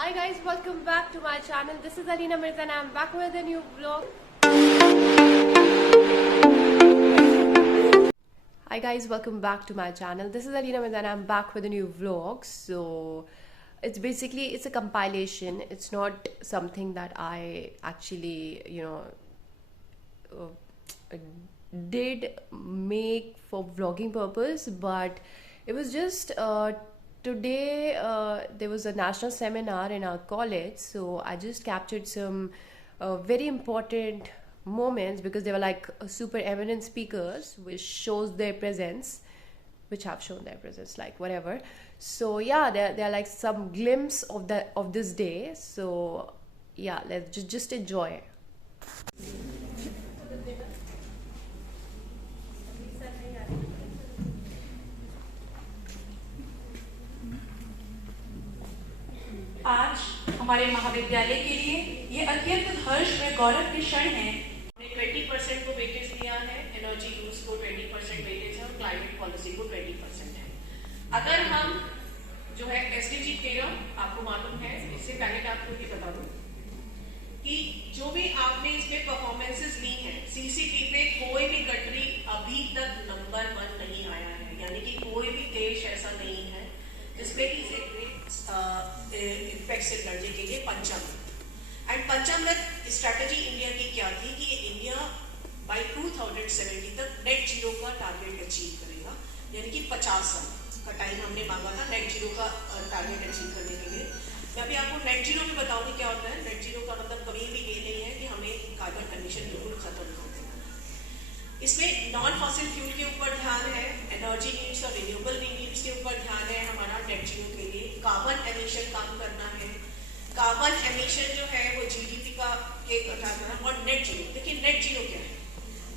Hi guys, welcome back to my channel. This is Alina Mirza and I'm back with a new vlog. Hi guys, welcome back to my channel. This is Alina Mirza and I'm back with a new vlog. So it's a compilation. It's not something that I actually, did make for vlogging purpose, but it was just today there was a national seminar in our college, so I just captured some very important moments because they were like super eminent speakers, which shows their presence, which have shown their presence, like whatever. So yeah, they're like some glimpse of this day. So yeah, let's just enjoy. आज हमारे महाविद्यालय के लिए ये अत्यंत हर्ष व गौरव के क्षण है। 20% को वेटेज दिया है, एनर्जी यूज को 20% वेटेज है और क्लाइमेट पॉलिसी को 20% है। अगर हम जो है SDG 13 आपको मालूम है, इससे पहले मैं आपको ये बता दूं कि जो भी आपने इसमें परफॉर्मेंसेस ली हैं, CCP पे कोई भी कंट्री अभी तक नंबर 1 नहीं आया है, यानी कि कोई भी देश ऐसा नहीं है जिसमें कि इफेक्ट्स एनर्जी के लिए पंचम स्ट्रैटेजी इंडिया की क्या थी कि इंडिया बाय 2070 तक नेट जीरो का टारगेट अचीव करेगा, यानी कि 50 साल का टाइम हमने मांगा था नेट जीरो का टारगेट अचीव करने के लिए। मैं अभी आपको नेट जीरो में बताऊंगी क्या होता है। नेट जीरो का मतलब कभी भी ये नहीं है कि हमें कार्बन एमिशन बिल्कुल खत्म कर देना। इसमें नॉन फॉसिल फ्यूल के ऊपर ध्यान है, एनर्जी नीड्स और रिन्यूएबल नीड्स के ऊपर ध्यान है हमारा नेट जीरो के लिए। कार्बन एमिशन कम करना है, कार्बन एमिशन जो है वो GDP का एक घटाना। और नेट जीरो, देखिए नेट जीरो क्या है।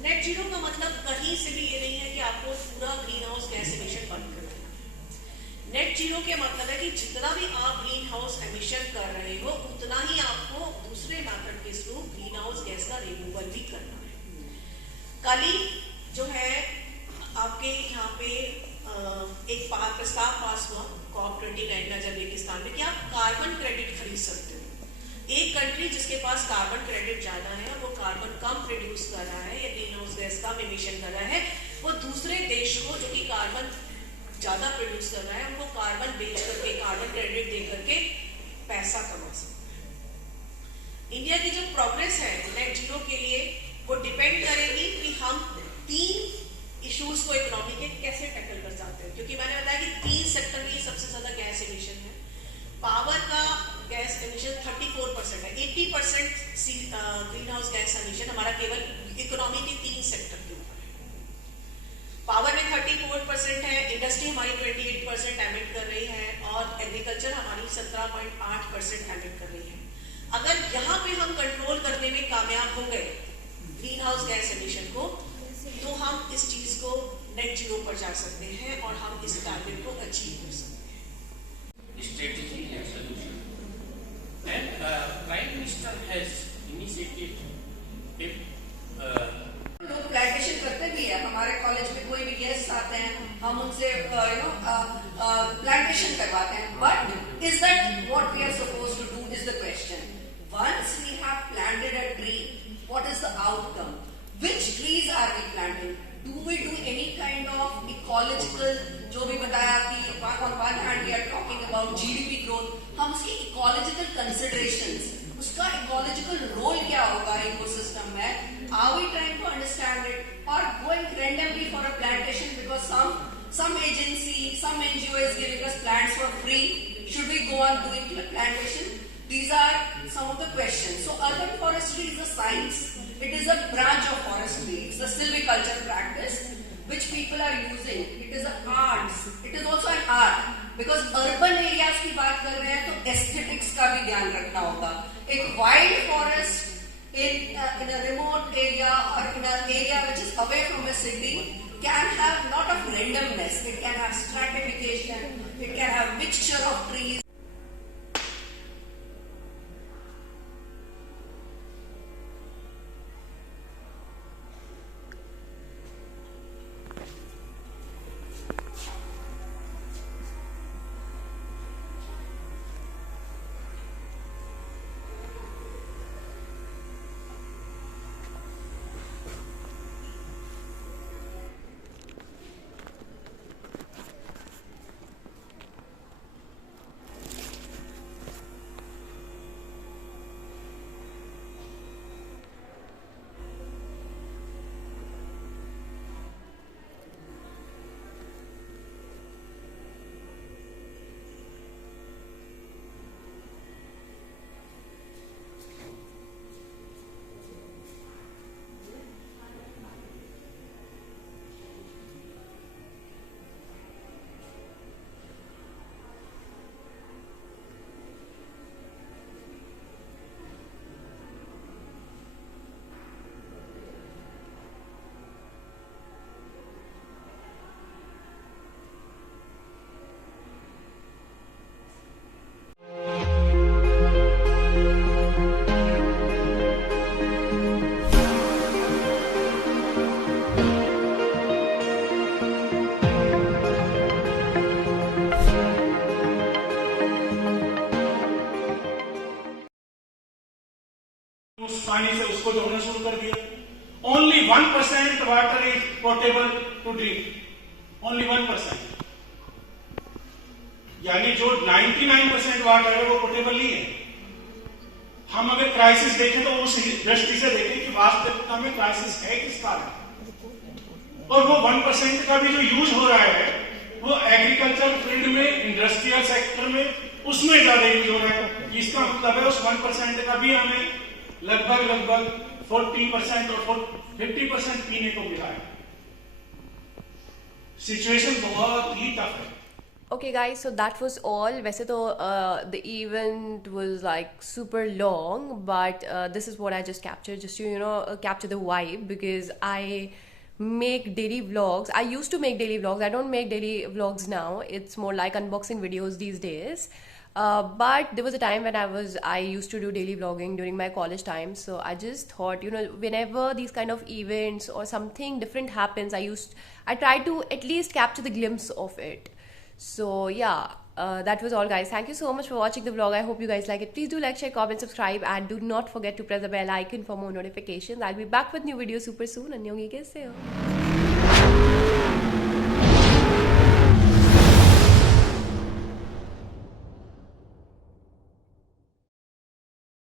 नेट जीरो का मतलब कहीं से भी ये नहीं है कि आपको पूरा ग्रीन हाउस गैस एमिशन बंद करना है। नेट जीरो के मतलब है कि जितना भी आप ग्रीन हाउस एमिशन कर रहे हो उतना ही आपको दूसरे मेथड के थ्रू ग्रीन हाउस गैस का रिमूवल भी करना है। कल ही जो है आपके यहाँ पे एक प्रस्ताव पास हुआ COP29 में अजरबैजान में कि आप कार्बन क्रेडिट खरीद सकते हो। एक कंट्री जिसके पास कार्बन क्रेडिट ज्यादा है और वो कार्बन कम प्रोड्यूस कर रहा है या ग्रीन हाउस गैस कम एमिशन कर रहा है, वो दूसरे देश को जो कि कार्बन ज्यादा प्रोड्यूस कर रहा है उनको कार्बन बेच करके, कार्बन क्रेडिट दे करके पैसा कमा सकता है। इंडिया की जो प्रोग्रेस है नेट जीरो के लिए वो डिपेंड करेगी कि हम 3 इश्यूज को इकोनॉमी के कैसे टैकल कर सकते हैं, क्योंकि मैंने बताया कि 3 सेक्टर में सबसे ज्यादा गैस एमिशन है। पावर का गैस एमिशन 34% है, 80% ग्रीन हाउस गैस एमिशन हमारा केवल इकोनॉमी के 3 सेक्टर के ऊपर है। पावर में 34% है, इंडस्ट्री हमारी 28% एमिट कर रही है और एग्रीकल्चर हमारी 17.8% एमिट कर रही है। अगर यहाँ पे हम कंट्रोल करने में कामयाब हो गए ग्रीन हाउस गैस एमिशन को, तो हम इस चीज को नेट जीरो पर जा सकते हैं और हम इस टारगेट को अचीव कर सकते हैं। Strategy and solution. And Prime Minister has initiated लोग प्लांटेशन करते भी है। हमारे कॉलेज में कोई भी गेस्ट आते हैं, हम उनसे प्लांटेशन करवाते हैं। But is that what we are supposed to do is the question. Once we have planted a tree, what is the outcome? Which trees are we planting? Do we do any kind of ecological, जो भी बताया कि on one hand we are talking about GDP growth, हम उसकी ecological considerations, उसका ecological role क्या होगा ecosystem में, are we trying to understand it, or going randomly for a plantation because some agency, some NGO is giving us plants for free, should we go on doing plantation? These are some of the questions. So urban forestry is a science. It is a branch of forestry. It's a silviculture practice which people are using. It is an art. It is also an art. Because urban areas की बात कर रहे हैं तो aesthetics का भी ध्यान रखना होगा. एक wild forest in a remote area or in an area which is away from a city can have lot of randomness. It can have stratification. It can have mixture of trees. उस पानी से उसको धोना शुरू कर दिया। Only 1% water is portable to drink, only 1%। यानी जो 99% वाटर है वो पोर्टेबल नहीं है। हम अगर क्राइसिस देखें तो उस दृष्टि से देखें कि वास्तविकता में क्राइसिस है किस कारण, और वो 1% का भी जो यूज हो रहा है वो एग्रीकल्चर फील्ड में, इंडस्ट्रियल सेक्टर में, उसमें ज्यादा यूज हो रहा है। इसका मतलब है उस 1% का भी हमें लगभग 40% और 50% पीने को मिला है। सिचुएशन बहुत ही टफ है। Okay, guys, so that was all. वैसे तो the event was like super long, but this is what I just captured, just to capture the vibe, because I make daily vlogs. I used to make daily vlogs. I don't make daily vlogs now. It's more like unboxing videos these days. But there was a time when I used to do daily vlogging during my college time. So I just thought, whenever these kind of events or something different happens, I try to at least capture the glimpse of it. So yeah, that was all, guys. Thank you so much for watching the vlog. I hope you guys like it. Please do like, share, comment, subscribe, and do not forget to press the bell icon for more notifications. I'll be back with new videos super soon. Annyeonghaseyo.